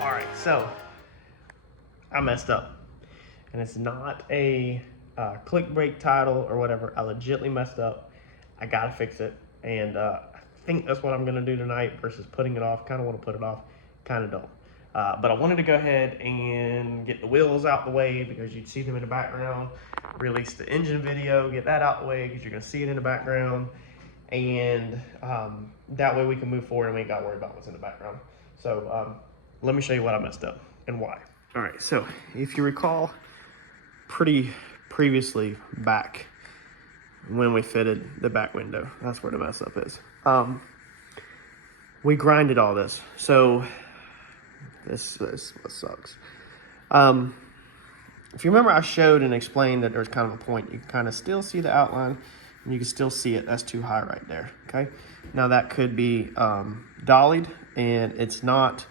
All right, so I messed up, and it's not a clickbait title or whatever. I legitimately messed up. I gotta fix it, and I think that's what I'm gonna do tonight versus putting it off. Kind of want to put it off, kind of don't. But I wanted to go ahead and get the wheels out the way because you'd see them in the background. Release the engine video, get that out the way because you're gonna see it in the background, and that way we can move forward and we ain't got to worry about what's in the background. So let me show you what I messed up and why. All right, so if you recall pretty previously back when we fitted the back window, that's where the mess up is. We grinded all this. So this what sucks. If you remember, I showed and explained that there's kind of a point. You can kind of still see the outline and you can still see it. That's too high right there, okay? Now that could be dollied and it's not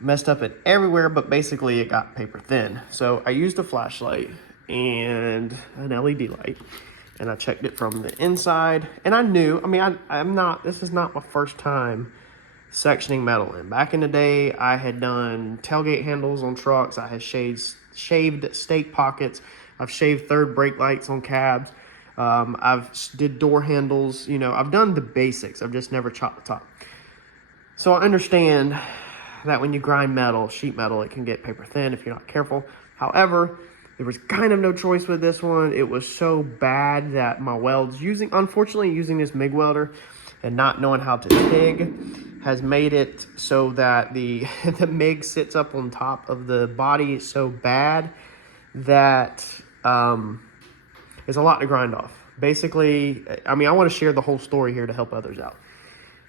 messed up at everywhere, but basically it got paper thin. So I used a flashlight and an LED light and I checked it from the inside, and I knew, I mean, this is not my first time sectioning metal in. Back in the day, I had done tailgate handles on trucks. I had shaved stake pockets. I've shaved third brake lights on cabs. I've did door handles. You know, I've done the basics. I've just never chopped the top. So I understand that when you grind metal, sheet metal, it can get paper thin if you're not careful. However, there was kind of no choice with this one. It was so bad that my welds, unfortunately using this MIG welder and not knowing how to TIG, has made it so that the MIG sits up on top of the body so bad that it's a lot to grind off. Basically, I mean, I want to share the whole story here to help others out.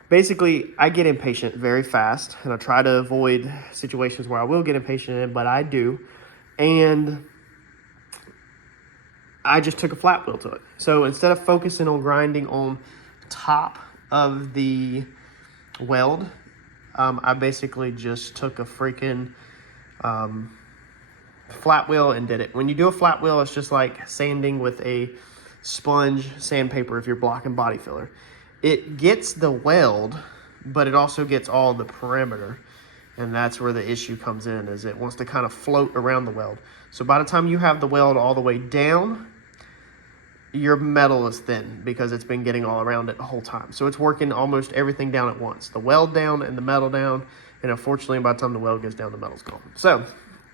Basically, I get impatient very fast, and I try to avoid situations where I will get impatient in, but I do. And I just took a flat wheel to it. So instead of focusing on grinding on top of the weld, I basically just took a freaking flat wheel and did it. When you do a flat wheel, it's just like sanding with a sponge sandpaper if you're blocking body filler. It gets the weld, but it also gets all the perimeter. And that's where the issue comes in, is it wants to kind of float around the weld. So by the time you have the weld all the way down, your metal is thin because it's been getting all around it the whole time. So it's working almost everything down at once. The weld down and the metal down. And unfortunately, by the time the weld gets down, the metal's gone. So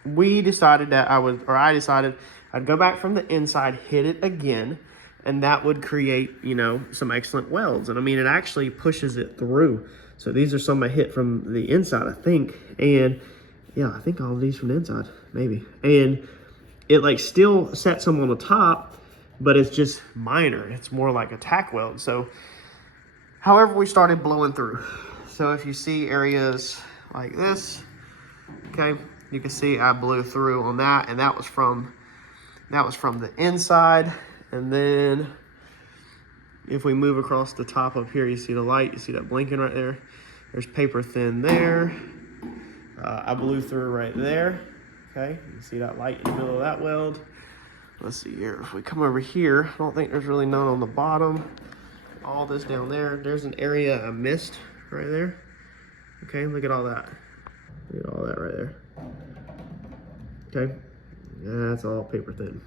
we decided that I decided I'd go back from the inside, hit it again, and that would create, you know, some excellent welds. And I mean, it actually pushes it through. So these are some I hit from the inside, I think. And yeah, I think all of these from the inside, maybe. And it like still sets them on the top, but it's just minor. It's more like a tack weld. So however, we started blowing through. So if you see areas like this, okay, you can see I blew through on that, and that was from the inside. And then if we move across the top up here, you see the light, you see that blinking right there. There's paper thin there. I blew through right there. Okay, you see that light in the middle of that weld. Let's see here. If we come over here, I don't think there's really none on the bottom. All this down there. There's an area I missed right there. Okay, look at all that. Look at all that right there. Okay, that's all paper thin.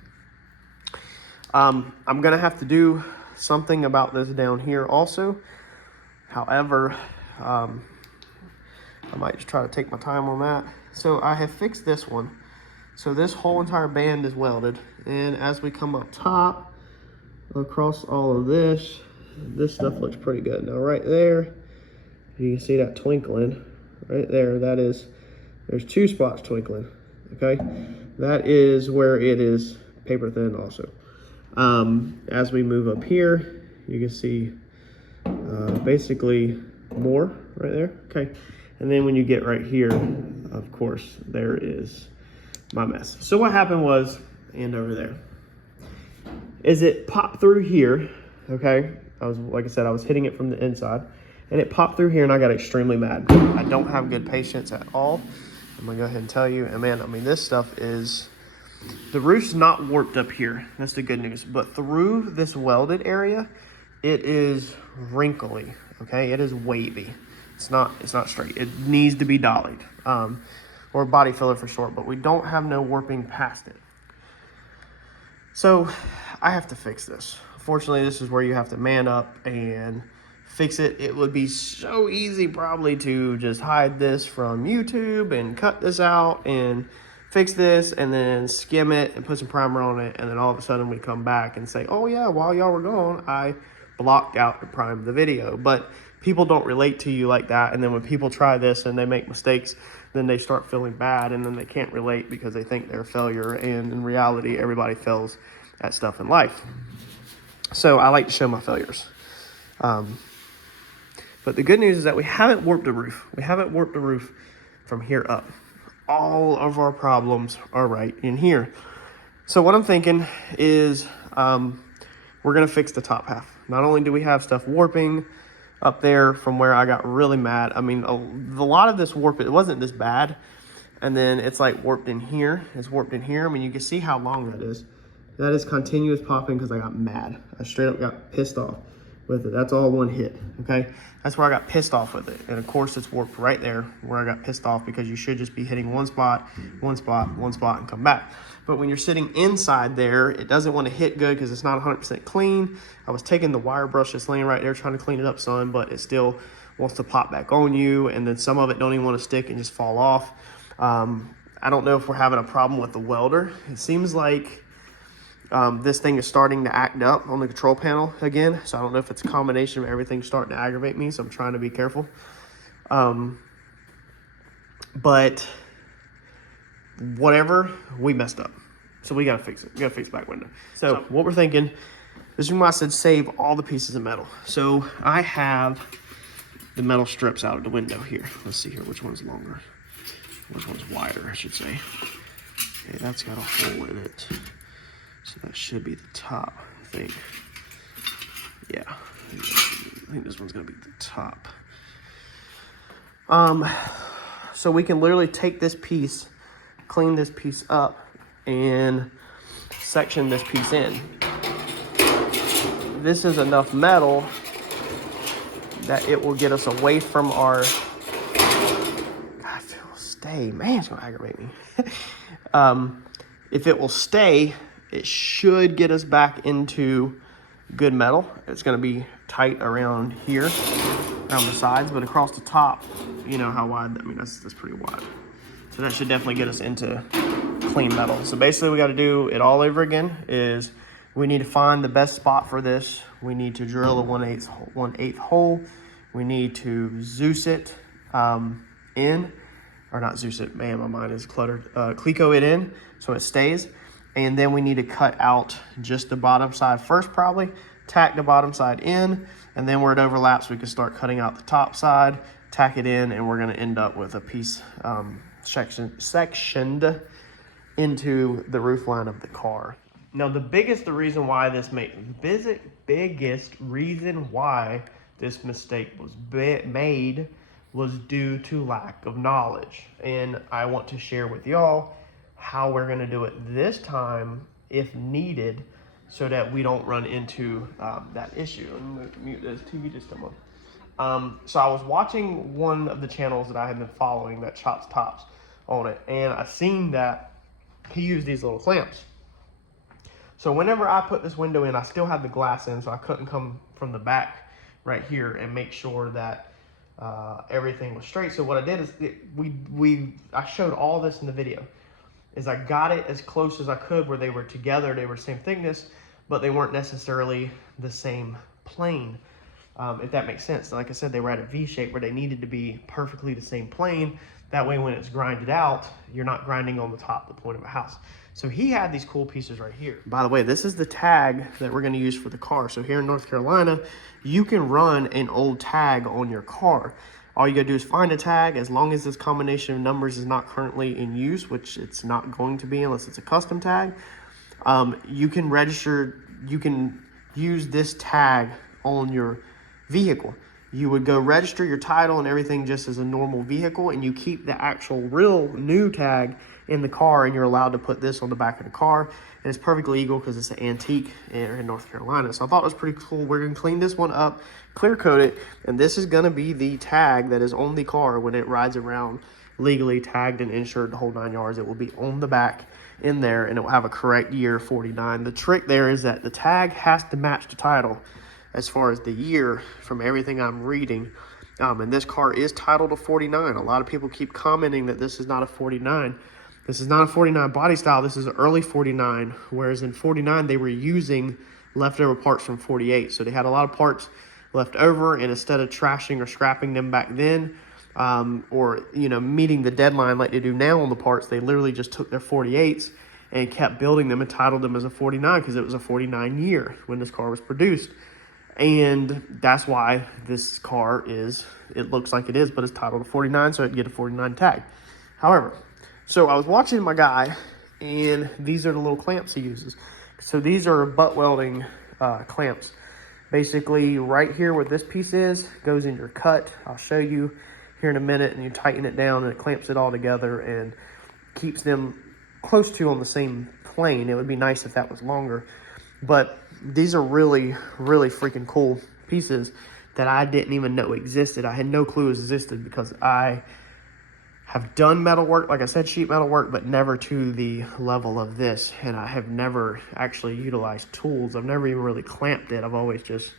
I'm gonna have to do something about this down here also. However, I might just try to take my time on that. So I have fixed this one. So this whole entire band is welded, and as we come up top across all of this stuff looks pretty good. Now right there, you can see that twinkling right there. There's two spots twinkling. Okay, that is where it is paper thin also. As we move up here, you can see basically more right there. Okay, and then when you get right here, of course, there is my mess. So what happened was, and over there, is it popped through here. Okay, like I said, I was hitting it from the inside, and it popped through here, and I got extremely mad. I don't have good patience at all. I'm gonna go ahead and tell you, and man, I mean, this stuff is, the roof's not warped up here. That's the good news. But through this welded area, it is wrinkly. okay? It is wavy. It's not straight. It needs to be dollied, or body filler for short, but we don't have no warping past it. So I have to fix this. Fortunately, this is where you have to man up and fix it. It would be so easy probably to just hide this from YouTube and cut this out and fix this and then skim it and put some primer on it, and then all of a sudden we come back and say, oh yeah, while y'all were gone, I blocked out and primed the video. But people don't relate to you like that, and then when people try this and they make mistakes, then they start feeling bad, and then they can't relate because they think they're a failure, and in reality, everybody fails at stuff in life. So I like to show my failures. But the good news is that we haven't warped the roof. We haven't warped the roof from here up. All of our problems are right in here. So what I'm thinking is we're gonna fix the top half. Not only do we have stuff warping up there from where I got really mad. I mean, a lot of this warp, it wasn't this bad. And then it's like warped in here. It's warped in here. I mean, you can see how long that is. That is continuous popping because I got mad. I straight up got pissed off with it. That's all one hit, okay? That's where I got pissed off with it. And of course it's warped right there where I got pissed off, because you should just be hitting one spot, and come back. But when you're sitting inside there, it doesn't want to hit good because it's not 100% clean. I was taking the wire brush that's laying right there trying to clean it up, son, but it still wants to pop back on you, and then some of it don't even want to stick and just fall off. I don't know if we're having a problem with the welder. It seems like this thing is starting to act up on the control panel again, so I don't know if it's a combination of everything starting to aggravate me, so I'm trying to be careful. But whatever, we messed up, so we gotta fix it. We gotta fix the back window. So what we're thinking, this is why I said save all the pieces of metal. So I have the metal strips out of the window here. Let's see here, which one's longer, which one's wider, I should say. Okay, that's got a hole in it, so that should be the top, I think. Yeah, I think this one's gonna be the top. So we can literally take this piece, clean this piece up, and section this piece in. This is enough metal that it will get us away from our, God, if it will stay, man, it's gonna aggravate me. If it will stay, it should get us back into good metal. It's gonna be tight around here, around the sides, but across the top, you know how wide, I mean, that's pretty wide. So that should definitely get us into clean metal. So basically we gotta do it all over again. Is we need to find the best spot for this. We need to drill a 1/8 hole. We need to Zeus it in, or not Zeus it, man, my mind is cluttered. Cleco it in so it stays. And then we need to cut out just the bottom side first, probably. Tack the bottom side in, and then where it overlaps, we can start cutting out the top side, tack it in, and we're gonna end up with a piece sectioned into the roof line of the car. Now, the biggest reason why this mistake was made was due to lack of knowledge. And I want to share with y'all how we're gonna do it this time, if needed, so that we don't run into that issue. I'm gonna mute this, TV just come on. So I was watching one of the channels that I had been following that chops tops on it, and I seen that he used these little clamps. So whenever I put this window in, I still had the glass in, so I couldn't come from the back right here and make sure that everything was straight. So what I did is I showed all this in the video. Is I got it as close as I could where they were together, they were same thickness, but they weren't necessarily the same plane, if that makes sense. Like I said, they were at a V shape where they needed to be perfectly the same plane. That way when it's grinded out, you're not grinding on the top, the point of a house. So he had these cool pieces right here. By the way, this is the tag that we're gonna use for the car. So here in North Carolina, you can run an old tag on your car. All you gotta do is find a tag. As long as this combination of numbers is not currently in use, which it's not going to be unless it's a custom tag, you can register, you can use this tag on your vehicle. You would go register your title and everything just as a normal vehicle, and you keep the actual real new tag in the car, and you're allowed to put this on the back of the car, and it's perfectly legal because it's an antique in North Carolina. So I thought it was pretty cool. We're gonna clean this one up, clear coat it, and this is gonna be the tag that is on the car when it rides around legally tagged and insured the whole 9 yards. It will be on the back in there, and it will have a correct year, 49. The trick there is that the tag has to match the title as far as the year from everything I'm reading. And this car is titled a 49. A lot of people keep commenting that this is not a 49. This is not a 49 body style. This is an early 49, whereas in 49 they were using leftover parts from 48. So they had a lot of parts left over, and instead of trashing or scrapping them back then, or meeting the deadline like they do now on the parts, they literally just took their 48s and kept building them and titled them as a 49 because it was a 49 year when this car was produced. And that's why this car it looks like it is, but it's titled a 49, so it can get a 49 tag. However, so I was watching my guy, and these are the little clamps he uses. So these are butt welding clamps. Basically, right here where this piece is, goes in your cut. I'll show you here in a minute, and you tighten it down, and it clamps it all together and keeps them close to on the same plane. It would be nice if that was longer, but these are really, really freaking cool pieces that I didn't even know existed. I had no clue existed because I have done metal work, like I said, sheet metal work, but never to the level of this. And I have never actually utilized tools. I've never even really clamped it. I've always just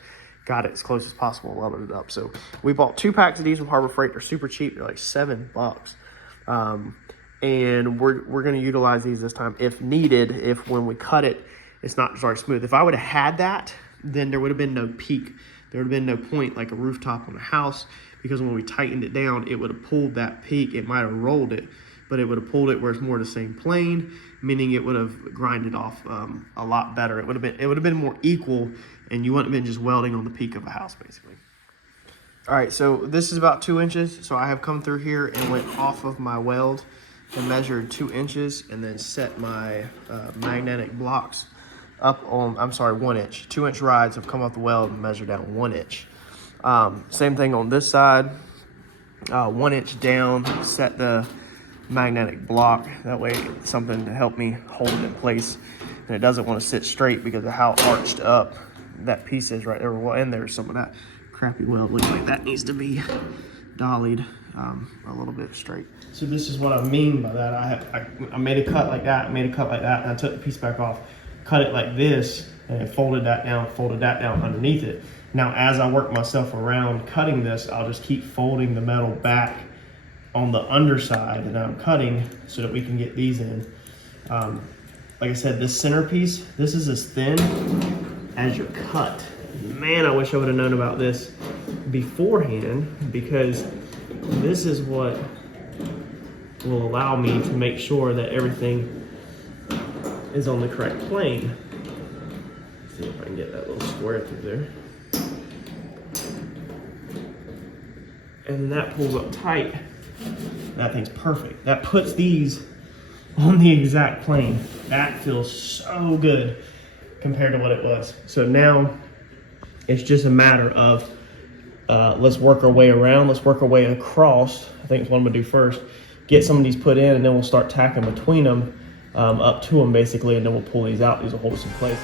got it as close as possible and welded it up. So we bought 2 packs of these from Harbor Freight. They're super cheap. They're like $7. And we're going to utilize these this time if needed, if when we cut it, it's not very smooth. If I would have had that, then there would have been no peak. There would have been no point like a rooftop on a house, because when we tightened it down, it would have pulled that peak. It might have rolled it, but it would have pulled it where it's more the same plane, meaning it would have grinded off a lot better. It would have been more equal, and you wouldn't have been just welding on the peak of a house, basically. All right, so this is about 2 inches. So I have come through here and went off of my weld and measured 2 inches, and then set my magnetic blocks up on, 1 inch. 2 inch rides have come off the weld and measured down 1 inch. Same thing on this side, 1 inch down, set the magnetic block. That way it's something to help me hold it in place. And it doesn't want to sit straight because of how arched up that piece is right there. Well, and there's some of that crappy weld. Looks like that needs to be dollied a little bit straight. So this is what I mean by that. I made a cut like that, made a cut like that, and I took the piece back off, cut it like this, and folded that down underneath it. Now, as I work myself around cutting this, I'll just keep folding the metal back on the underside that I'm cutting so that we can get these in. Like I said, this centerpiece, this is as thin as your cut. Man, I wish I would have known about this beforehand, because this is what will allow me to make sure that everything is on the correct plane. Let's see if I can get that little square through there. And then that pulls up tight. That thing's perfect. That puts these on the exact plane. That feels so good compared to what it was. So now it's just a matter of let's work our way around. Let's work our way across. I think that's what I'm gonna do first. Get some of these put in, and then we'll start tacking between them up to them basically, and then we'll pull these out. These will hold us in place.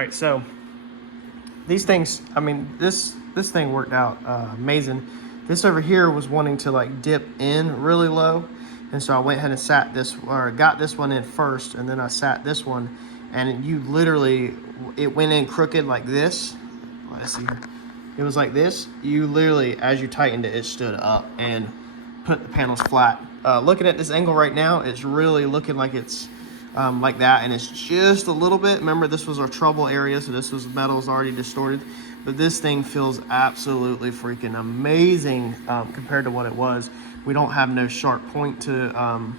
right, so these things, I mean, this thing worked out amazing. This over here was wanting to like dip in really low, and so I went ahead and sat this, or got this one in first, and then I sat this one, and you literally, it went in crooked like this. Let's see here. It was like this. You literally, as you tightened it, it stood up and put the panels flat. Looking at this angle right now, it's really looking like it's like that, and it's just a little bit. Remember, this was our trouble area, so this was metal's already distorted, but this thing feels absolutely freaking amazing compared to what it was. We don't have no sharp point to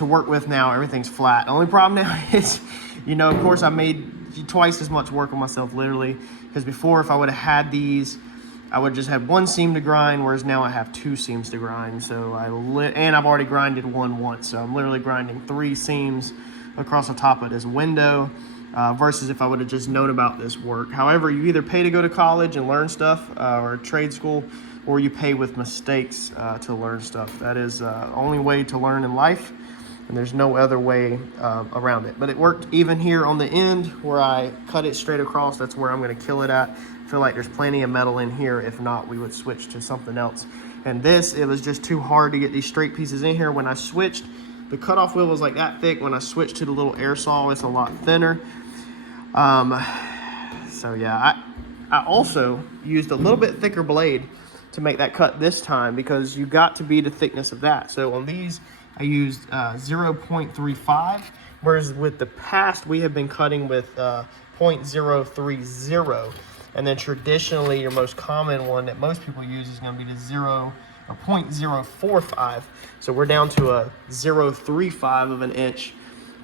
work with now. Everything's flat. The only problem now is, you know, of course I made twice as much work on myself, literally, because before, if I would have had these, I would just have one seam to grind, whereas now I have two seams to grind. So and I've already grinded one once, so I'm literally grinding 3 seams across the top of this window, versus if I would have just known about this work. However, you either pay to go to college and learn stuff, or trade school, or you pay with mistakes to learn stuff. That is the only way to learn in life, and there's no other way around it. But it worked even here on the end where I cut it straight across. That's where I'm gonna kill it at. I feel like there's plenty of metal in here. If not, we would switch to something else. And this, it was just too hard to get these straight pieces in here. When I switched, the cutoff wheel was like that thick. When I switched to the little air saw, it's a lot thinner. So yeah, I also used a little bit thicker blade to make that cut this time, because you got to be the thickness of that. So on these, I used 0.35, whereas with the past, we have been cutting with 0.030. And then traditionally, your most common one that most people use is going to be the 0.045. So we're down to a 0.35 of an inch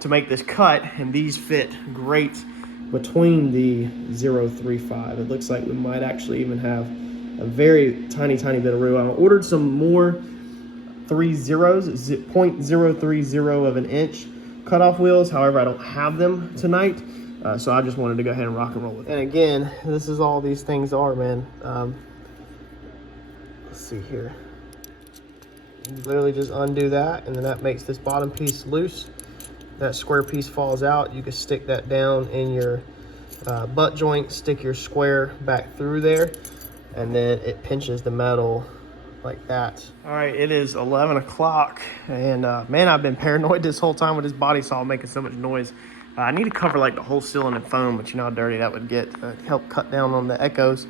to make this cut, and these fit great between the 0.35. It looks like we might actually even have a very tiny bit of room. I ordered some more 0.030 of an inch cutoff wheels. However, I don't have them tonight. So I just wanted to go ahead and rock and roll with it. And again, this is all these things are, man. Let's see here. You literally just undo that, and then that makes this bottom piece loose. That square piece falls out. You can stick that down in your butt joint, stick your square back through there, and then it pinches the metal like that. All right, it is 11 o'clock, and man, I've been paranoid this whole time with this body saw making so much noise. I need to cover like the whole ceiling in foam, but you know how dirty that would get. Help cut down on the echoes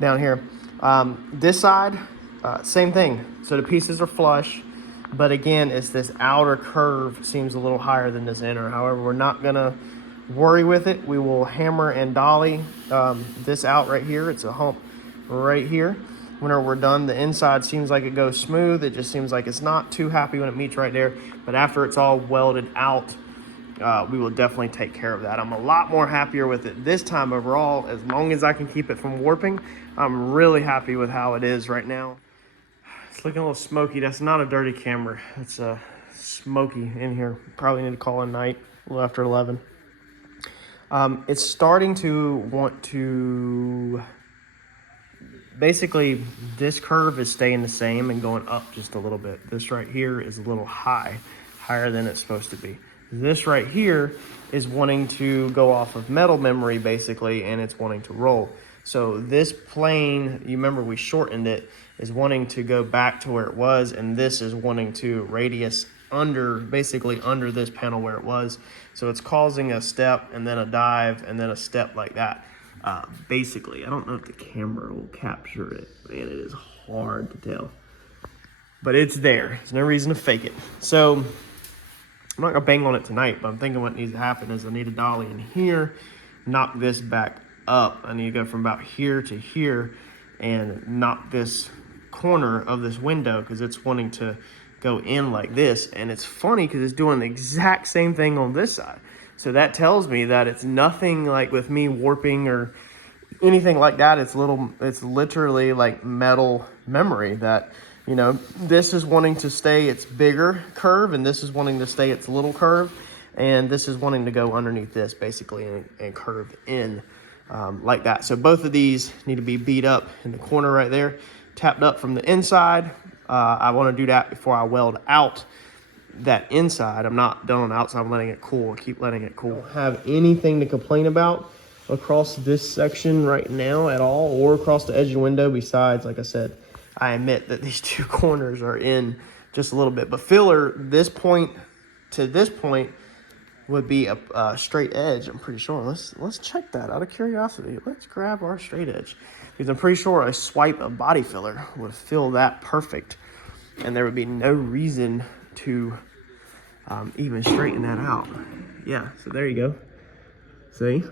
down here. This side, same thing. So the pieces are flush, but again, it's this outer curve seems a little higher than this inner. However, we're not gonna worry with it. We will hammer and dolly this out right here. It's a hump right here. Whenever we're done, the inside seems like it goes smooth. It just seems like it's not too happy when it meets right there. But after it's all welded out, we will definitely take care of that. I'm a lot more happier with it this time overall. As long as I can keep it from warping, I'm really happy with how it is right now. It's looking a little smoky. That's not a dirty camera. It's smoky in here. Probably need to call it night, a little after 11. It's starting to want to, basically this curve is staying the same and going up just a little bit. This right here is a little higher than it's supposed to be. This right here is wanting to go off of metal memory basically, and it's wanting to roll. So this plane, you remember we shortened it, is wanting to go back to where it was, and this is wanting to radius under, basically under this panel where it was. So it's causing a step and then a dive and then a step like that. Basically, I don't know if the camera will capture it. Man, it is hard to tell. But it's there. There's no reason to fake it. So I'm not gonna bang on it tonight, but I'm thinking what needs to happen is I need a dolly in here, knock this back up. I need to go from about here to here and knock this corner of this window because it's wanting to go in like this. And it's funny because it's doing the exact same thing on this side. So that tells me that it's nothing like with me warping or anything like that. It's literally like metal memory that, you know, this is wanting to stay its bigger curve, and this is wanting to stay its little curve, and this is wanting to go underneath this basically and curve in like that. So both of these need to be beat up in the corner right there, tapped up from the inside. I want to do that before I weld out that inside. I'm not done on the outside. I'm letting it cool. I keep letting it cool. I don't have anything to complain about across this section right now at all, or across the edge of the window. Besides, like I said, I admit that these two corners are in just a little bit. But filler, this point to this point would be a straight edge, I'm pretty sure. Let's check that out of curiosity. Let's grab our straight edge, because I'm pretty sure a swipe of body filler would fill that perfect, and there would be no reason to even straighten that out. Yeah, so there you go. See?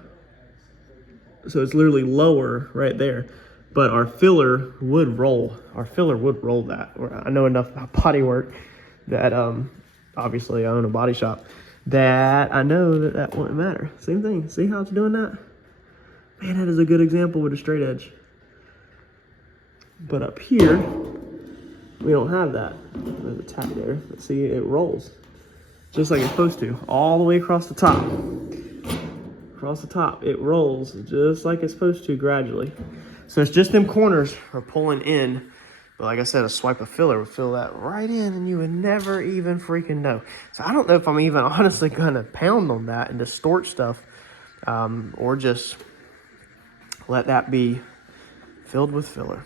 So it's literally lower right there, but our filler would roll. Our filler would roll that. I know enough about body work that obviously I own a body shop, that I know that that wouldn't matter. Same thing. See how it's doing that? Man, that is a good example with a straight edge. But up here, we don't have that. There's a tap there. But see, it rolls just like it's supposed to, all the way across the top. Across the top, it rolls just like it's supposed to, gradually. So it's just them corners are pulling in. But like I said, a swipe of filler would fill that right in, and you would never even freaking know. So I don't know if I'm even honestly gonna pound on that and distort stuff, or just let that be filled with filler.